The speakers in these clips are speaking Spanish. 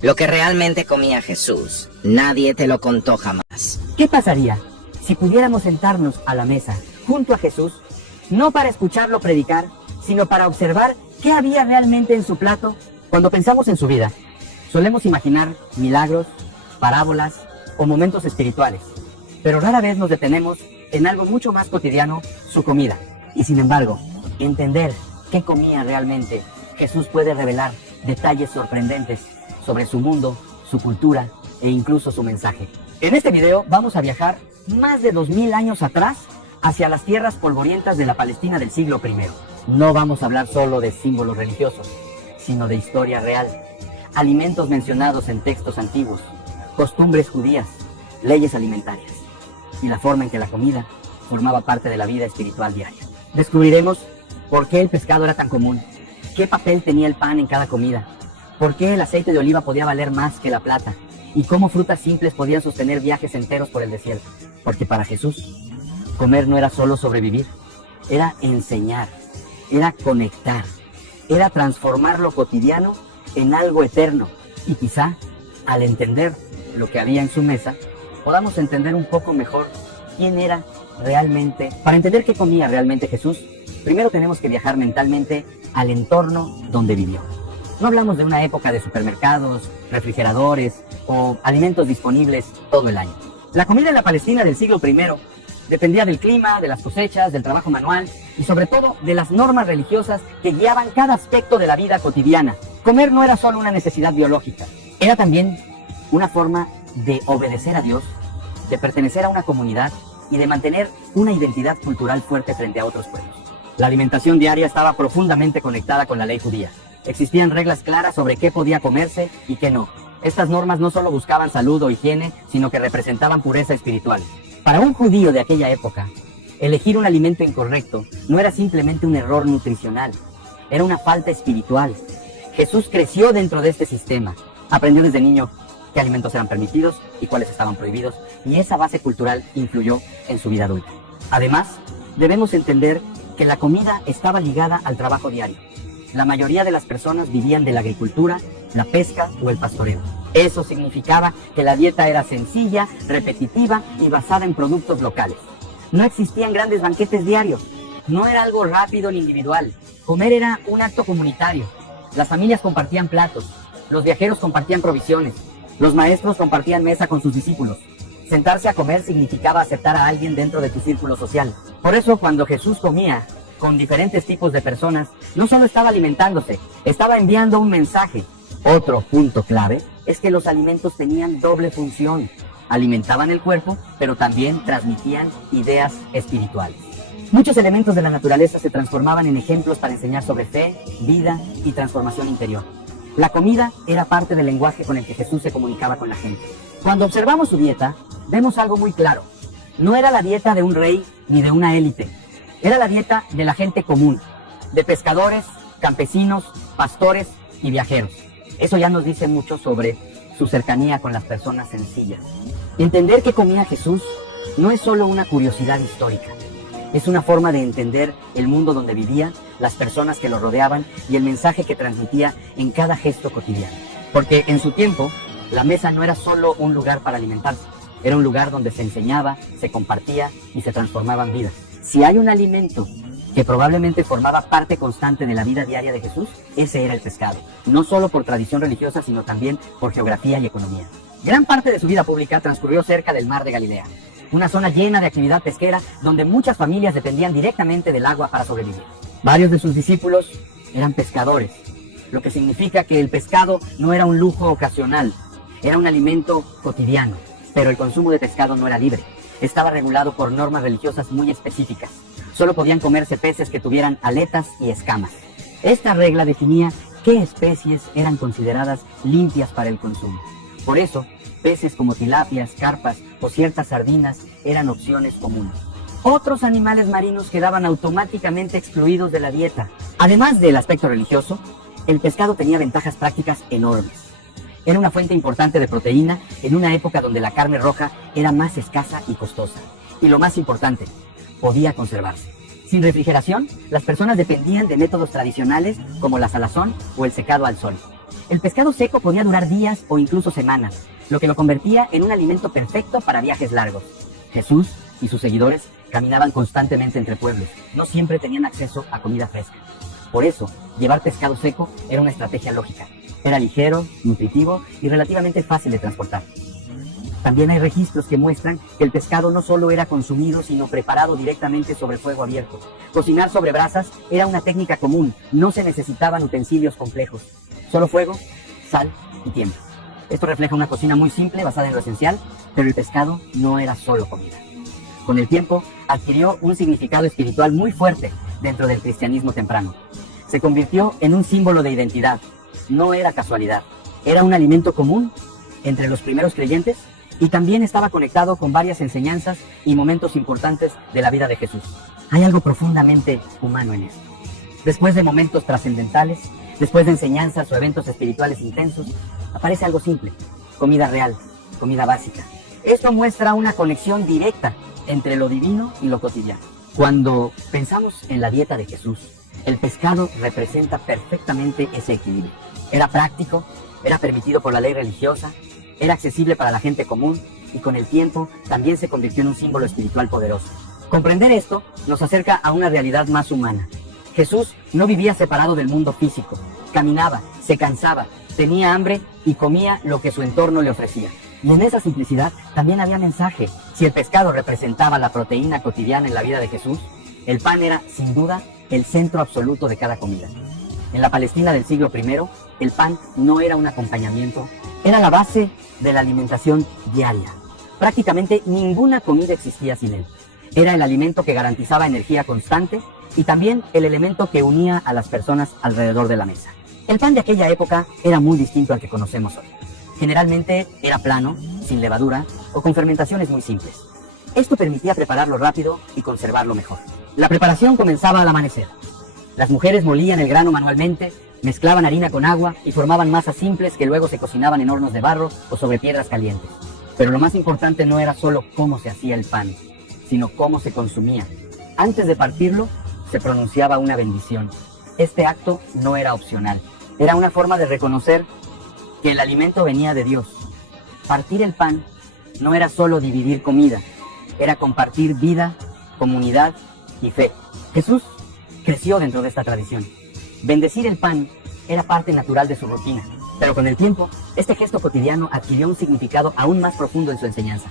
Lo que realmente comía Jesús, nadie te lo contó jamás. ¿Qué pasaría si pudiéramos sentarnos a la mesa junto a Jesús, no para escucharlo predicar, sino para observar qué había realmente en su plato? Cuando pensamos en su vida, solemos imaginar milagros, parábolas o momentos espirituales, pero rara vez nos detenemos en algo mucho más cotidiano, su comida. Y sin embargo, entender qué comía realmente, Jesús puede revelar detalles sorprendentes sobre su mundo, su cultura e incluso su mensaje. En este video vamos a viajar más de 2000 años atrás hacia las tierras polvorientas de la Palestina del siglo I. No vamos a hablar solo de símbolos religiosos, sino de historia real, alimentos mencionados en textos antiguos, costumbres judías, leyes alimentarias y la forma en que la comida formaba parte de la vida espiritual diaria. Descubriremos por qué el pescado era tan común, qué papel tenía el pan en cada comida, por qué el aceite de oliva podía valer más que la plata y cómo frutas simples podían sostener viajes enteros por el desierto. Porque para Jesús, comer no era solo sobrevivir, era enseñar, era conectar, era transformar lo cotidiano en algo eterno. Y quizá, al entender lo que había en su mesa, podamos entender un poco mejor quién era realmente. Para entender qué comía realmente Jesús, primero tenemos que viajar mentalmente al entorno donde vivió. No hablamos de una época de supermercados, refrigeradores o alimentos disponibles todo el año. La comida en la Palestina del siglo I dependía del clima, de las cosechas, del trabajo manual y sobre todo de las normas religiosas que guiaban cada aspecto de la vida cotidiana. Comer no era solo una necesidad biológica, era también una forma de obedecer a Dios, de pertenecer a una comunidad y de mantener una identidad cultural fuerte frente a otros pueblos. La alimentación diaria estaba profundamente conectada con la ley judía. Existían reglas claras sobre qué podía comerse y qué no. Estas normas no solo buscaban salud o higiene, sino que representaban pureza espiritual. Para un judío de aquella época, elegir un alimento incorrecto no era simplemente un error nutricional, era una falta espiritual. Jesús creció dentro de este sistema, aprendió desde niño qué alimentos eran permitidos y cuáles estaban prohibidos, y esa base cultural influyó en su vida adulta. Además, debemos entender que la comida estaba ligada al trabajo diario. La mayoría de las personas vivían de la agricultura, la pesca o el pastoreo. Eso significaba que la dieta era sencilla, repetitiva y basada en productos locales. No existían grandes banquetes diarios. No era algo rápido ni individual. Comer era un acto comunitario. Las familias compartían platos. Los viajeros compartían provisiones. Los maestros compartían mesa con sus discípulos. Sentarse a comer significaba aceptar a alguien dentro de tu círculo social. Por eso, cuando Jesús comía con diferentes tipos de personas, no solo estaba alimentándose, estaba enviando un mensaje. Otro punto clave es que los alimentos tenían doble función. Alimentaban el cuerpo, pero también transmitían ideas espirituales. Muchos elementos de la naturaleza se transformaban en ejemplos para enseñar sobre fe, vida y transformación interior. La comida era parte del lenguaje con el que Jesús se comunicaba con la gente. Cuando observamos su dieta, vemos algo muy claro. No era la dieta de un rey ni de una élite. Era la dieta de la gente común, de pescadores, campesinos, pastores y viajeros. Eso ya nos dice mucho sobre su cercanía con las personas sencillas. Entender qué comía Jesús no es solo una curiosidad histórica. Es una forma de entender el mundo donde vivía, las personas que lo rodeaban y el mensaje que transmitía en cada gesto cotidiano. Porque en su tiempo, la mesa no era solo un lugar para alimentarse. Era un lugar donde se enseñaba, se compartía y se transformaban vidas. Si hay un alimento que probablemente formaba parte constante de la vida diaria de Jesús, ese era el pescado. No solo por tradición religiosa, sino también por geografía y economía. Gran parte de su vida pública transcurrió cerca del mar de Galilea, una zona llena de actividad pesquera donde muchas familias dependían directamente del agua para sobrevivir. Varios de sus discípulos eran pescadores, lo que significa que el pescado no era un lujo ocasional, era un alimento cotidiano. Pero el consumo de pescado no era libre. Estaba regulado por normas religiosas muy específicas. Solo podían comerse peces que tuvieran aletas y escamas. Esta regla definía qué especies eran consideradas limpias para el consumo. Por eso, peces como tilapias, carpas o ciertas sardinas eran opciones comunes. Otros animales marinos quedaban automáticamente excluidos de la dieta. Además del aspecto religioso, el pescado tenía ventajas prácticas enormes. Era una fuente importante de proteína en una época donde la carne roja era más escasa y costosa. Y lo más importante, podía conservarse. Sin refrigeración, las personas dependían de métodos tradicionales como la salazón o el secado al sol. El pescado seco podía durar días o incluso semanas, lo que lo convertía en un alimento perfecto para viajes largos. Jesús y sus seguidores caminaban constantemente entre pueblos, no siempre tenían acceso a comida fresca. Por eso, llevar pescado seco era una estrategia lógica. Era ligero, nutritivo y relativamente fácil de transportar. También hay registros que muestran que el pescado no solo era consumido, sino preparado directamente sobre fuego abierto. Cocinar sobre brasas era una técnica común, no se necesitaban utensilios complejos. Solo fuego, sal y tiempo. Esto refleja una cocina muy simple, basada en lo esencial, pero el pescado no era solo comida. Con el tiempo, adquirió un significado espiritual muy fuerte dentro del cristianismo temprano. Se convirtió en un símbolo de identidad. No era casualidad. Era un alimento común entre los primeros creyentes y también estaba conectado con varias enseñanzas y momentos importantes de la vida de Jesús. Hay algo profundamente humano en esto. Después de momentos trascendentales, después de enseñanzas o eventos espirituales intensos, aparece algo simple: comida real, comida básica. Esto muestra una conexión directa entre lo divino y lo cotidiano. Cuando pensamos en la dieta de Jesús, el pescado representa perfectamente ese equilibrio. Era práctico, era permitido por la ley religiosa, era accesible para la gente común y con el tiempo también se convirtió en un símbolo espiritual poderoso. Comprender esto nos acerca a una realidad más humana. Jesús no vivía separado del mundo físico, caminaba, se cansaba, tenía hambre y comía lo que su entorno le ofrecía. Y en esa simplicidad también había mensaje. Si el pescado representaba la proteína cotidiana en la vida de Jesús, el pan era, sin duda, el centro absoluto de cada comida. En la Palestina del siglo I, el pan no era un acompañamiento, era la base de la alimentación diaria. Prácticamente ninguna comida existía sin él. Era el alimento que garantizaba energía constante y también el elemento que unía a las personas alrededor de la mesa. El pan de aquella época era muy distinto al que conocemos hoy. Generalmente era plano, sin levadura o con fermentaciones muy simples. Esto permitía prepararlo rápido y conservarlo mejor. La preparación comenzaba al amanecer. Las mujeres molían el grano manualmente, mezclaban harina con agua y formaban masas simples que luego se cocinaban en hornos de barro o sobre piedras calientes. Pero lo más importante no era solo cómo se hacía el pan, sino cómo se consumía. Antes de partirlo, se pronunciaba una bendición. Este acto no era opcional. Era una forma de reconocer que el alimento venía de Dios. Partir el pan no era solo dividir comida, era compartir vida, comunidad y fe. Jesús creció dentro de esta tradición. Bendecir el pan era parte natural de su rutina, pero con el tiempo, este gesto cotidiano adquirió un significado aún más profundo en su enseñanza.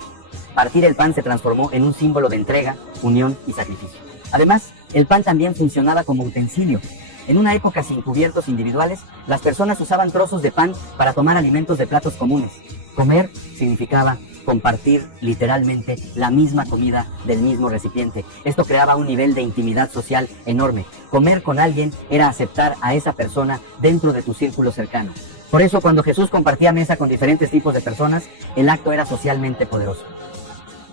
Partir el pan se transformó en un símbolo de entrega, unión y sacrificio. Además, el pan también funcionaba como utensilio. En una época sin cubiertos individuales, las personas usaban trozos de pan para tomar alimentos de platos comunes. Comer significaba compartir literalmente la misma comida del mismo recipiente. Esto creaba un nivel de intimidad social enorme. Comer con alguien era aceptar a esa persona dentro de tu círculo cercano. Por eso, cuando Jesús compartía mesa con diferentes tipos de personas, el acto era socialmente poderoso.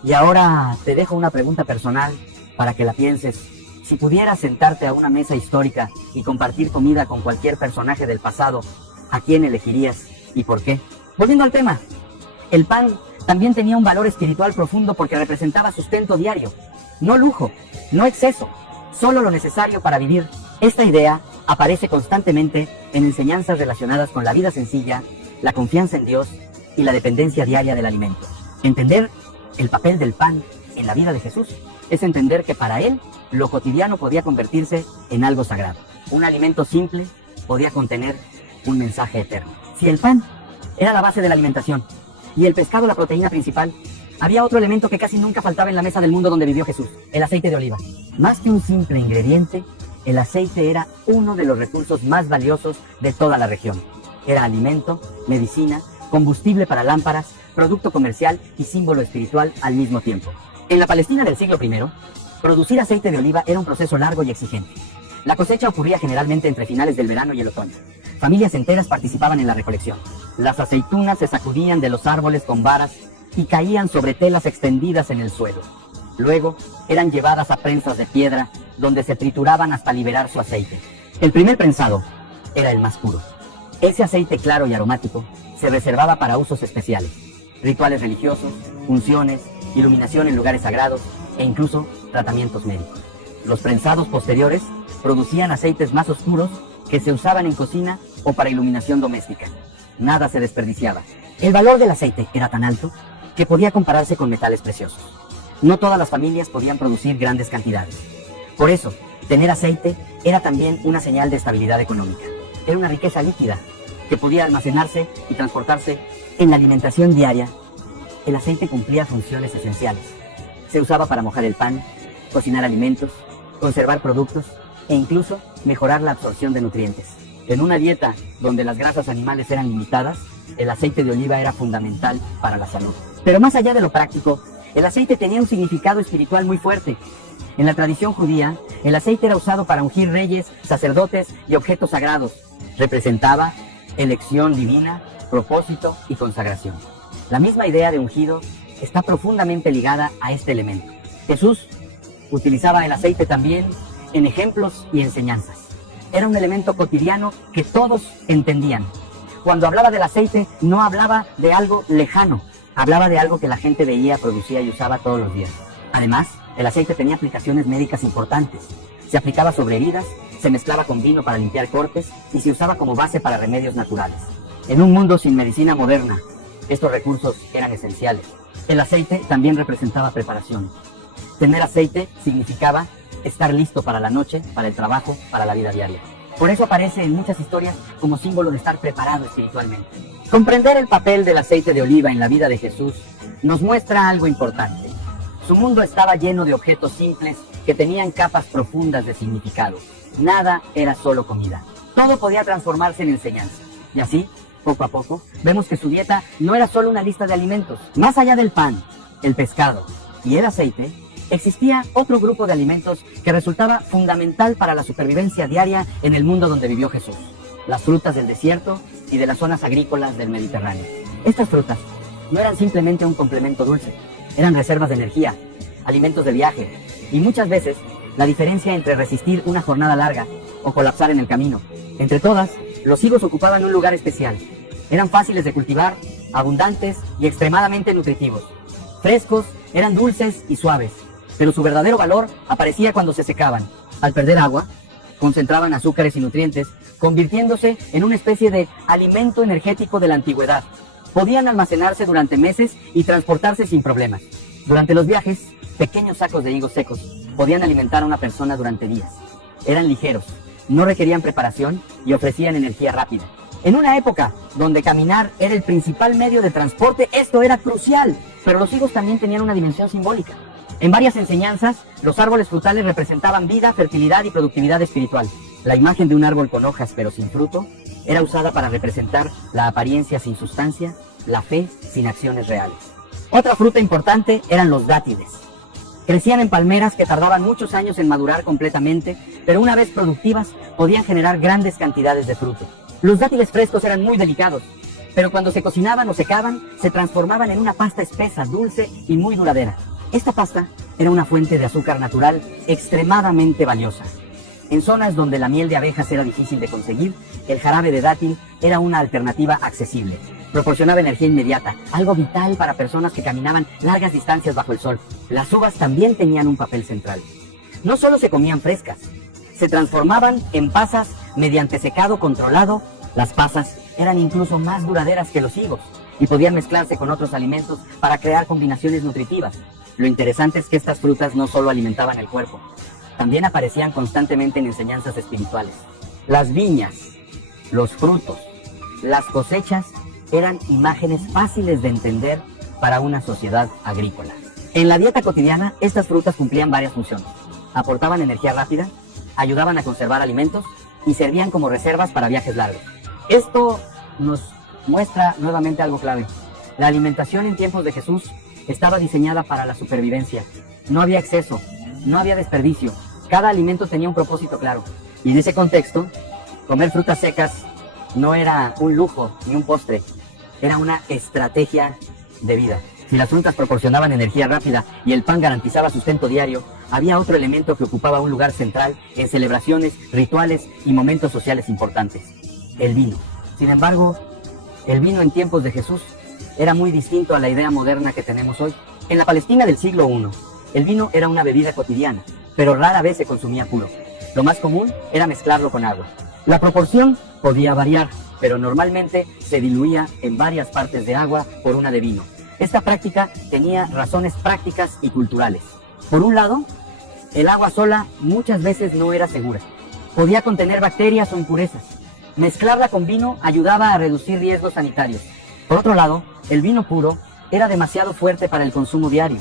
Y ahora te dejo una pregunta personal para que la pienses. Si pudieras sentarte a una mesa histórica y compartir comida con cualquier personaje del pasado, ¿a quién elegirías y por qué? Volviendo al tema, el pan también tenía un valor espiritual profundo porque representaba sustento diario, no lujo, no exceso, solo lo necesario para vivir. Esta idea aparece constantemente en enseñanzas relacionadas con la vida sencilla, la confianza en Dios y la dependencia diaria del alimento. Entender el papel del pan en la vida de Jesús es entender que para él lo cotidiano podía convertirse en algo sagrado. Un alimento simple podía contener un mensaje eterno. Si el pan era la base de la alimentación y el pescado la proteína principal, había otro elemento que casi nunca faltaba en la mesa del mundo donde vivió Jesús: el aceite de oliva. Más que un simple ingrediente, el aceite era uno de los recursos más valiosos de toda la región. Era alimento, medicina, combustible para lámparas, producto comercial y símbolo espiritual al mismo tiempo. En la Palestina del siglo I, producir aceite de oliva era un proceso largo y exigente. La cosecha ocurría generalmente entre finales del verano y el otoño. Familias enteras participaban en la recolección. Las aceitunas se sacudían de los árboles con varas y caían sobre telas extendidas en el suelo. Luego eran llevadas a prensas de piedra donde se trituraban hasta liberar su aceite. El primer prensado era el más puro. Ese aceite claro y aromático se reservaba para usos especiales: rituales religiosos, unciones, iluminación en lugares sagrados e incluso tratamientos médicos. Los prensados posteriores producían aceites más oscuros que se usaban en cocina o para iluminación doméstica. Nada se desperdiciaba. El valor del aceite era tan alto que podía compararse con metales preciosos. No todas las familias podían producir grandes cantidades. Por eso, tener aceite era también una señal de estabilidad económica. Era una riqueza líquida que podía almacenarse y transportarse en la alimentación diaria. El aceite cumplía funciones esenciales. Se usaba para mojar el pan, cocinar alimentos, conservar productos e incluso mejorar la absorción de nutrientes. En una dieta donde las grasas animales eran limitadas, el aceite de oliva era fundamental para la salud. Pero más allá de lo práctico, el aceite tenía un significado espiritual muy fuerte. En la tradición judía, el aceite era usado para ungir reyes, sacerdotes y objetos sagrados. Representaba elección divina, propósito y consagración. La misma idea de ungido está profundamente ligada a este elemento. Jesús utilizaba el aceite también en ejemplos y enseñanzas. Era un elemento cotidiano que todos entendían. Cuando hablaba del aceite, no hablaba de algo lejano, hablaba de algo que la gente veía, producía y usaba todos los días. Además, el aceite tenía aplicaciones médicas importantes. Se aplicaba sobre heridas, se mezclaba con vino para limpiar cortes y se usaba como base para remedios naturales. En un mundo sin medicina moderna, estos recursos eran esenciales. El aceite también representaba preparación. Tener aceite significaba estar listo para la noche, para el trabajo, para la vida diaria. Por eso aparece en muchas historias como símbolo de estar preparado espiritualmente. Comprender el papel del aceite de oliva en la vida de Jesús nos muestra algo importante. Su mundo estaba lleno de objetos simples que tenían capas profundas de significado. Nada era solo comida. Todo podía transformarse en enseñanza. Y así, poco a poco, vemos que su dieta no era solo una lista de alimentos. Más allá del pan, el pescado y el aceite, existía otro grupo de alimentos que resultaba fundamental para la supervivencia diaria en el mundo donde vivió Jesús: las frutas del desierto y de las zonas agrícolas del Mediterráneo. Estas frutas no eran simplemente un complemento dulce, eran reservas de energía, alimentos de viaje y muchas veces la diferencia entre resistir una jornada larga o colapsar en el camino. Entre todas, los higos ocupaban un lugar especial. Eran fáciles de cultivar, abundantes y extremadamente nutritivos. Frescos, eran dulces y suaves, pero su verdadero valor aparecía cuando se secaban. Al perder agua, concentraban azúcares y nutrientes, convirtiéndose en una especie de alimento energético de la antigüedad. Podían almacenarse durante meses y transportarse sin problemas. Durante los viajes, pequeños sacos de higos secos podían alimentar a una persona durante días. Eran ligeros, no requerían preparación y ofrecían energía rápida. En una época donde caminar era el principal medio de transporte, esto era crucial, pero los higos también tenían una dimensión simbólica. En varias enseñanzas, los árboles frutales representaban vida, fertilidad y productividad espiritual. La imagen de un árbol con hojas pero sin fruto era usada para representar la apariencia sin sustancia, la fe sin acciones reales. Otra fruta importante eran los dátiles. Crecían en palmeras que tardaban muchos años en madurar completamente, pero una vez productivas podían generar grandes cantidades de fruto. Los dátiles frescos eran muy delicados, pero cuando se cocinaban o secaban, se transformaban en una pasta espesa, dulce y muy duradera. Esta pasta era una fuente de azúcar natural extremadamente valiosa. En zonas donde la miel de abejas era difícil de conseguir, el jarabe de dátil era una alternativa accesible. Proporcionaba energía inmediata, algo vital para personas que caminaban largas distancias bajo el sol. Las uvas también tenían un papel central. No solo se comían frescas, se transformaban en pasas mediante secado controlado. Las pasas eran incluso más duraderas que los higos y podían mezclarse con otros alimentos para crear combinaciones nutritivas. Lo interesante es que estas frutas no solo alimentaban el cuerpo, también aparecían constantemente en enseñanzas espirituales. Las viñas, los frutos, las cosechas eran imágenes fáciles de entender para una sociedad agrícola. En la dieta cotidiana, estas frutas cumplían varias funciones. Aportaban energía rápida, ayudaban a conservar alimentos y servían como reservas para viajes largos. Esto nos muestra nuevamente algo clave. La alimentación en tiempos de Jesús estaba diseñada para la supervivencia. No había exceso, no había desperdicio. Cada alimento tenía un propósito claro. Y en ese contexto, comer frutas secas no era un lujo ni un postre, era una estrategia de vida. Si las frutas proporcionaban energía rápida y el pan garantizaba sustento diario, había otro elemento que ocupaba un lugar central en celebraciones, rituales y momentos sociales importantes: el vino. Sin embargo, el vino en tiempos de Jesús era muy distinto a la idea moderna que tenemos hoy. En la Palestina del siglo I, el vino era una bebida cotidiana, pero rara vez se consumía puro. Lo más común era mezclarlo con agua. La proporción podía variar, pero normalmente se diluía en varias partes de agua por una de vino. Esta práctica tenía razones prácticas y culturales. Por un lado, el agua sola muchas veces no era segura. Podía contener bacterias o impurezas. Mezclarla con vino ayudaba a reducir riesgos sanitarios. Por otro lado, el vino puro era demasiado fuerte para el consumo diario.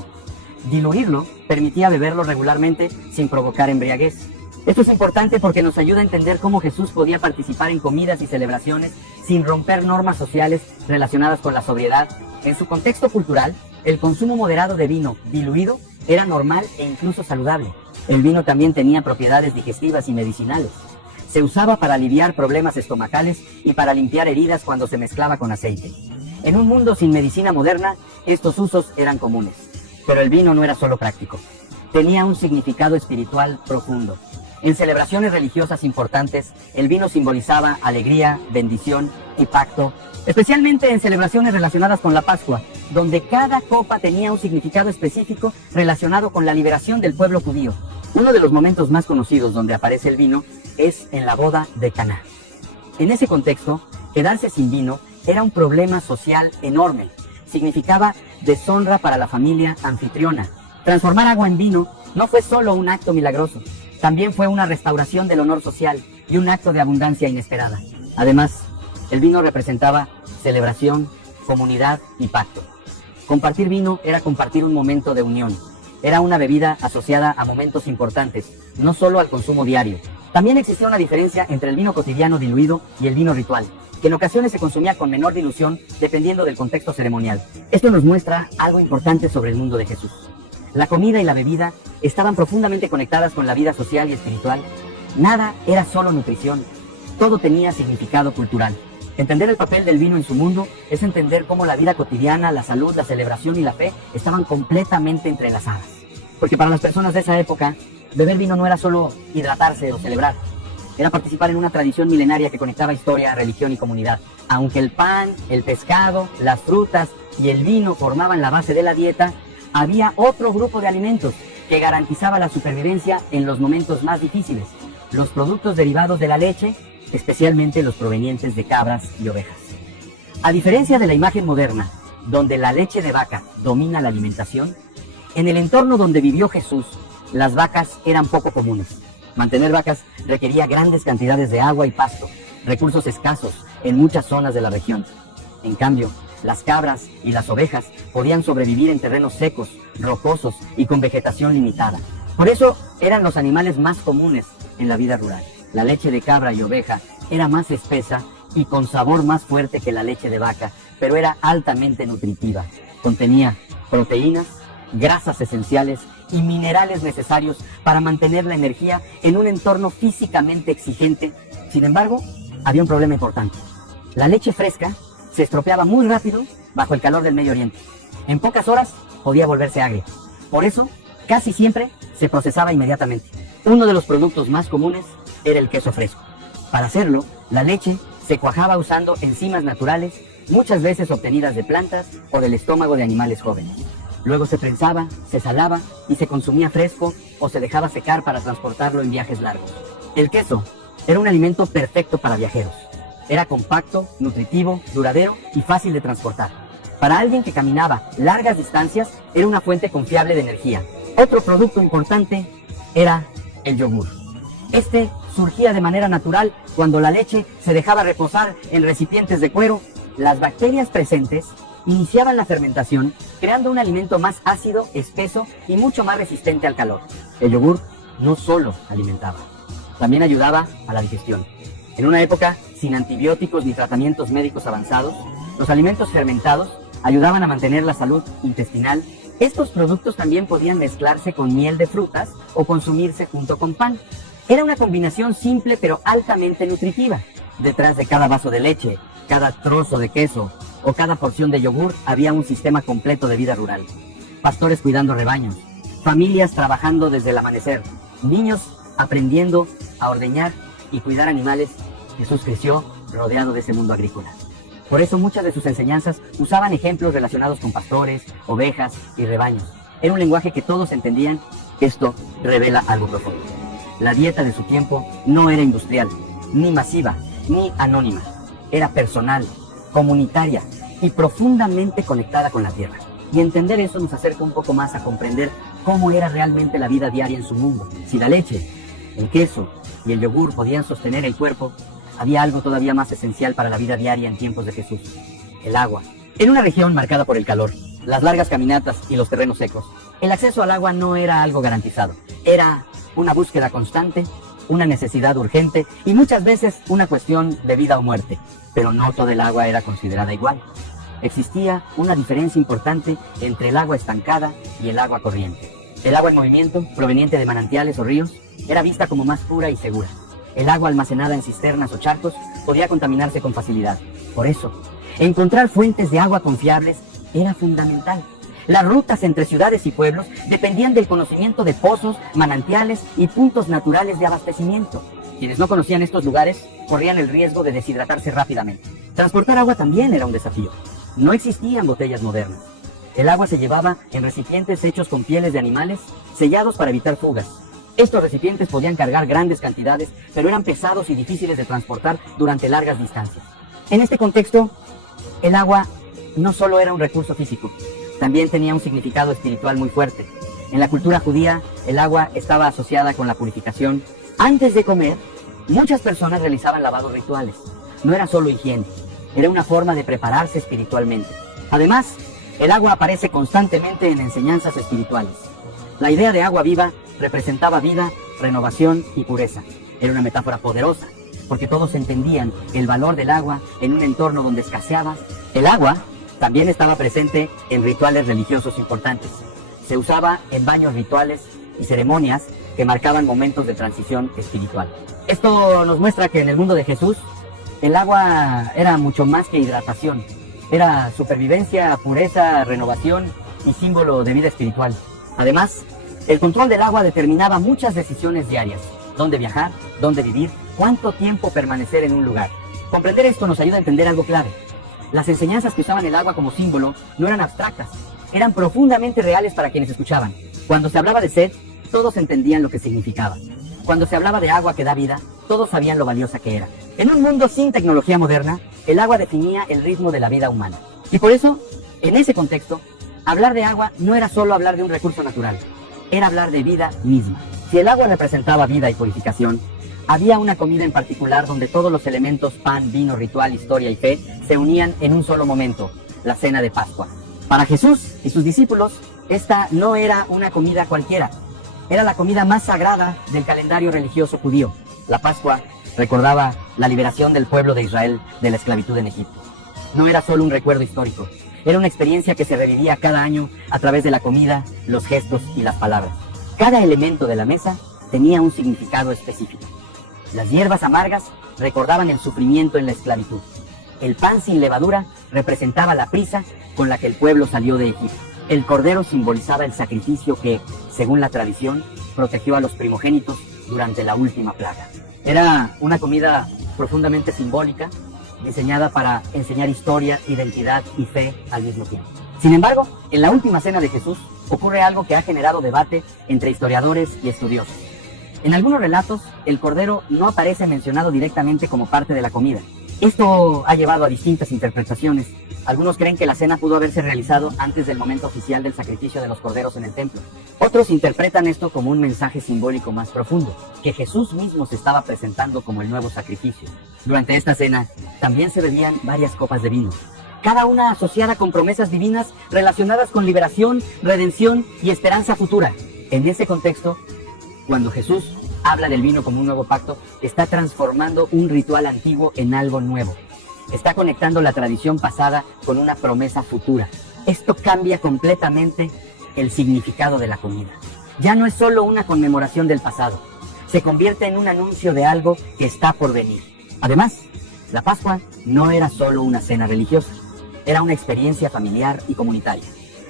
Diluirlo permitía beberlo regularmente sin provocar embriaguez. Esto es importante porque nos ayuda a entender cómo Jesús podía participar en comidas y celebraciones sin romper normas sociales relacionadas con la sobriedad. En su contexto cultural, el consumo moderado de vino diluido era normal e incluso saludable. El vino también tenía propiedades digestivas y medicinales. Se usaba para aliviar problemas estomacales y para limpiar heridas cuando se mezclaba con aceite. En un mundo sin medicina moderna, estos usos eran comunes. Pero el vino no era solo práctico. Tenía un significado espiritual profundo. En celebraciones religiosas importantes, el vino simbolizaba alegría, bendición y pacto, especialmente en celebraciones relacionadas con la Pascua, donde cada copa tenía un significado específico relacionado con la liberación del pueblo judío. Uno de los momentos más conocidos donde aparece el vino es en la boda de Caná. En ese contexto, quedarse sin vino era un problema social enorme. Significaba deshonra para la familia anfitriona. Transformar agua en vino no fue solo un acto milagroso, también fue una restauración del honor social y un acto de abundancia inesperada. Además, el vino representaba celebración, comunidad y pacto. Compartir vino era compartir un momento de unión. Era una bebida asociada a momentos importantes, no solo al consumo diario. También existía una diferencia entre el vino cotidiano diluido y el vino ritual, que en ocasiones se consumía con menor dilución dependiendo del contexto ceremonial. Esto nos muestra algo importante sobre el mundo de Jesús. La comida y la bebida estaban profundamente conectadas con la vida social y espiritual. Nada era solo nutrición, todo tenía significado cultural. Entender el papel del vino en su mundo es entender cómo la vida cotidiana, la salud, la celebración y la fe estaban completamente entrelazadas. Porque para las personas de esa época, beber vino no era solo hidratarse o celebrar, era participar en una tradición milenaria que conectaba historia, religión y comunidad. Aunque el pan, el pescado, las frutas y el vino formaban la base de la dieta, había otro grupo de alimentos que garantizaba la supervivencia en los momentos más difíciles: los productos derivados de la leche, especialmente los provenientes de cabras y ovejas. A diferencia de la imagen moderna, donde la leche de vaca domina la alimentación, en el entorno donde vivió Jesús, las vacas eran poco comunes. Mantener vacas requería grandes cantidades de agua y pasto, recursos escasos en muchas zonas de la región. En cambio, las cabras y las ovejas podían sobrevivir en terrenos secos, rocosos y con vegetación limitada. Por eso eran los animales más comunes en la vida rural. La leche de cabra y oveja era más espesa y con sabor más fuerte que la leche de vaca, pero era altamente nutritiva. Contenía proteínas, grasas esenciales y minerales necesarios para mantener la energía en un entorno físicamente exigente. Sin embargo, había un problema importante. La leche fresca se estropeaba muy rápido bajo el calor del Medio Oriente. En pocas horas podía volverse agria. Por eso, casi siempre se procesaba inmediatamente. Uno de los productos más comunes era el queso fresco. Para hacerlo, la leche se cuajaba usando enzimas naturales, muchas veces obtenidas de plantas o del estómago de animales jóvenes. Luego se prensaba, se salaba y se consumía fresco o se dejaba secar para transportarlo en viajes largos. El queso era un alimento perfecto para viajeros. Era compacto, nutritivo, duradero y fácil de transportar. Para alguien que caminaba largas distancias, era una fuente confiable de energía. Otro producto importante era el yogur. Este surgía de manera natural cuando la leche se dejaba reposar en recipientes de cuero. Las bacterias presentes iniciaban la fermentación, creando un alimento más ácido, espeso y mucho más resistente al calor. El yogur no solo alimentaba, también ayudaba a la digestión. En una época sin antibióticos ni tratamientos médicos avanzados, los alimentos fermentados ayudaban a mantener la salud intestinal. Estos productos también podían mezclarse con miel de frutas o consumirse junto con pan. Era una combinación simple pero altamente nutritiva. Detrás de cada vaso de leche, cada trozo de queso o cada porción de yogur había un sistema completo de vida rural. Pastores cuidando rebaños, familias trabajando desde el amanecer, niños aprendiendo a ordeñar y cuidar animales. Jesús creció rodeado de ese mundo agrícola. Por eso muchas de sus enseñanzas usaban ejemplos relacionados con pastores, ovejas y rebaños. Era un lenguaje que todos entendían. Esto revela algo profundo. La dieta de su tiempo no era industrial, ni masiva, ni anónima. Era personal, comunitaria y profundamente conectada con la tierra. Y entender eso nos acerca un poco más a comprender cómo era realmente la vida diaria en su mundo. Si la leche, el queso y el yogur podían sostener el cuerpo, había algo todavía más esencial para la vida diaria en tiempos de Jesús: el agua. En una región marcada por el calor, las largas caminatas y los terrenos secos, el acceso al agua no era algo garantizado. Era una búsqueda constante, una necesidad urgente y muchas veces una cuestión de vida o muerte. Pero no toda el agua era considerada igual. Existía una diferencia importante entre el agua estancada y el agua corriente. El agua en movimiento, proveniente de manantiales o ríos, era vista como más pura y segura. El agua almacenada en cisternas o charcos podía contaminarse con facilidad. Por eso, encontrar fuentes de agua confiables era fundamental. Las rutas entre ciudades y pueblos dependían del conocimiento de pozos, manantiales y puntos naturales de abastecimiento. Quienes no conocían estos lugares corrían el riesgo de deshidratarse rápidamente. Transportar agua también era un desafío. No existían botellas modernas. El agua se llevaba en recipientes hechos con pieles de animales, sellados para evitar fugas. Estos recipientes podían cargar grandes cantidades, pero eran pesados y difíciles de transportar durante largas distancias. En este contexto, el agua no solo era un recurso físico, también tenía un significado espiritual muy fuerte. En la cultura judía, el agua estaba asociada con la purificación. Antes de comer, muchas personas realizaban lavados rituales. No era solo higiene, era una forma de prepararse espiritualmente. Además, el agua aparece constantemente en enseñanzas espirituales. La idea de agua viva representaba vida, renovación y pureza. Era una metáfora poderosa, porque todos entendían el valor del agua en un entorno donde escaseaba. El agua también estaba presente en rituales religiosos importantes. Se usaba en baños rituales y ceremonias que marcaban momentos de transición espiritual. Esto nos muestra que en el mundo de Jesús, el agua era mucho más que hidratación. Era supervivencia, pureza, renovación y símbolo de vida espiritual. Además, el control del agua determinaba muchas decisiones diarias: dónde viajar, dónde vivir, cuánto tiempo permanecer en un lugar. Comprender esto nos ayuda a entender algo clave. Las enseñanzas que usaban el agua como símbolo no eran abstractas, eran profundamente reales para quienes escuchaban. Cuando se hablaba de sed, todos entendían lo que significaba. Cuando se hablaba de agua que da vida, todos sabían lo valiosa que era. En un mundo sin tecnología moderna, el agua definía el ritmo de la vida humana. Y por eso, en ese contexto, hablar de agua no era solo hablar de un recurso natural, era hablar de vida misma. Si el agua representaba vida y purificación, había una comida en particular donde todos los elementos pan, vino, ritual, historia y fe se unían en un solo momento: la cena de Pascua. Para Jesús y sus discípulos, esta no era una comida cualquiera. Era la comida más sagrada del calendario religioso judío. La Pascua recordaba la liberación del pueblo de Israel de la esclavitud en Egipto. No era solo un recuerdo histórico, era una experiencia que se revivía cada año a través de la comida, los gestos y las palabras. Cada elemento de la mesa tenía un significado específico. Las hierbas amargas recordaban el sufrimiento en la esclavitud. El pan sin levadura representaba la prisa con la que el pueblo salió de Egipto. El cordero simbolizaba el sacrificio que, según la tradición, protegió a los primogénitos durante la última plaga. Era una comida profundamente simbólica, diseñada para enseñar historia, identidad y fe al mismo tiempo. Sin embargo, en la última cena de Jesús ocurre algo que ha generado debate entre historiadores y estudiosos. En algunos relatos, el cordero no aparece mencionado directamente como parte de la comida. Esto ha llevado a distintas interpretaciones. Algunos creen que la cena pudo haberse realizado antes del momento oficial del sacrificio de los corderos en el templo. Otros interpretan esto como un mensaje simbólico más profundo, que Jesús mismo se estaba presentando como el nuevo sacrificio. Durante esta cena, también se bebían varias copas de vino, cada una asociada con promesas divinas relacionadas con liberación, redención y esperanza futura. En ese contexto, cuando Jesús habla del vino como un nuevo pacto, está transformando un ritual antiguo en algo nuevo. Está conectando la tradición pasada con una promesa futura. Esto cambia completamente el significado de la comida. Ya no es solo una conmemoración del pasado, se convierte en un anuncio de algo que está por venir. Además, la Pascua no era solo una cena religiosa, era una experiencia familiar y comunitaria.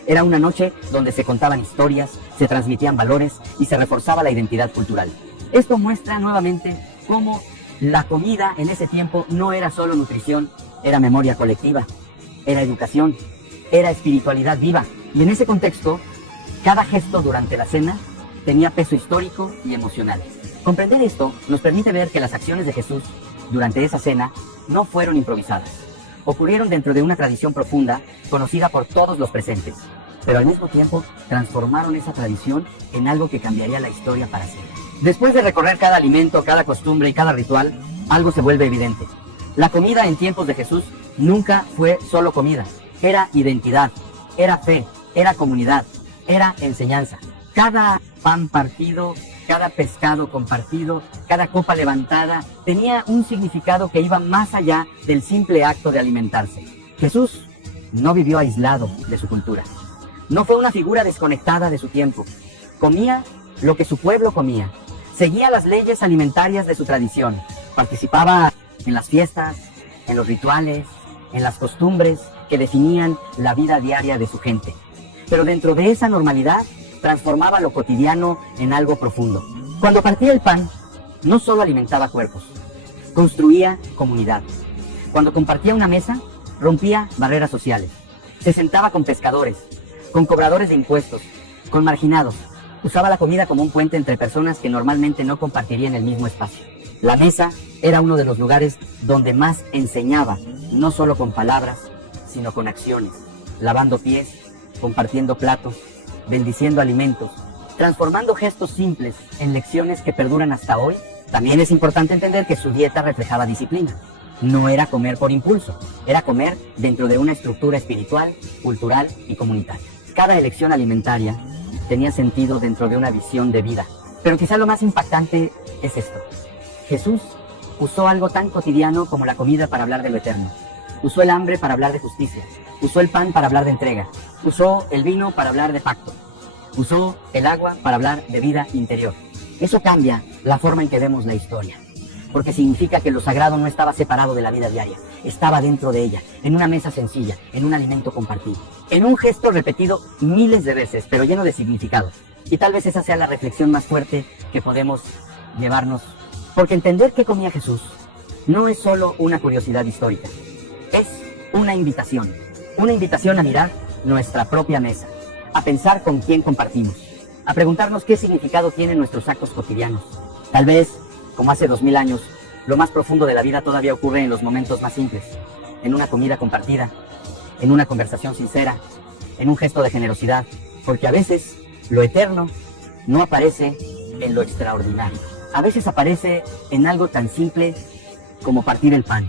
Era una noche donde se contaban historias, se transmitían valores y se reforzaba la identidad cultural. Esto muestra nuevamente cómo la comida en ese tiempo no era solo nutrición, era memoria colectiva, era educación, era espiritualidad viva. Y en ese contexto, cada gesto durante la cena tenía peso histórico y emocional. Comprender esto nos permite ver que las acciones de Jesús durante esa cena no fueron improvisadas. Ocurrieron dentro de una tradición profunda, conocida por todos los presentes, pero al mismo tiempo transformaron esa tradición en algo que cambiaría la historia para siempre. Después de recorrer cada alimento, cada costumbre y cada ritual, algo se vuelve evidente. La comida en tiempos de Jesús nunca fue solo comida, era identidad, era fe, era comunidad, era enseñanza. Cada pan partido, cada pescado compartido, cada copa levantada, tenía un significado que iba más allá del simple acto de alimentarse. Jesús no vivió aislado de su cultura. No fue una figura desconectada de su tiempo. Comía lo que su pueblo comía. Seguía las leyes alimentarias de su tradición. Participaba en las fiestas, en los rituales, en las costumbres que definían la vida diaria de su gente. Pero dentro de esa normalidad, transformaba lo cotidiano en algo profundo. Cuando partía el pan, no solo alimentaba cuerpos, construía comunidad. Cuando compartía una mesa, rompía barreras sociales. Se sentaba con pescadores, con cobradores de impuestos, con marginados. Usaba la comida como un puente entre personas que normalmente no compartirían el mismo espacio. La mesa era uno de los lugares donde más enseñaba, no solo con palabras, sino con acciones, lavando pies, compartiendo platos, bendiciendo alimentos, transformando gestos simples en lecciones que perduran hasta hoy. También es importante entender que su dieta reflejaba disciplina. No era comer por impulso, era comer dentro de una estructura espiritual, cultural y comunitaria. Cada elección alimentaria tenía sentido dentro de una visión de vida. Pero quizá lo más impactante es esto. Jesús usó algo tan cotidiano como la comida para hablar de lo eterno. Usó el hambre para hablar de justicia. Usó el pan para hablar de entrega. Usó el vino para hablar de pacto. Usó el agua para hablar de vida interior. Eso cambia la forma en que vemos la historia, porque significa que lo sagrado no estaba separado de la vida diaria, estaba dentro de ella, en una mesa sencilla, en un alimento compartido, en un gesto repetido miles de veces, pero lleno de significado. Y tal vez esa sea la reflexión más fuerte que podemos llevarnos, porque entender qué comía Jesús no es solo una curiosidad histórica, es una invitación a mirar nuestra propia mesa, a pensar con quién compartimos, a preguntarnos qué significado tienen nuestros actos cotidianos. Tal vez, como hace 2000 años, lo más profundo de la vida todavía ocurre en los momentos más simples, en una comida compartida, en una conversación sincera, en un gesto de generosidad, porque a veces lo eterno no aparece en lo extraordinario. A veces aparece en algo tan simple como partir el pan.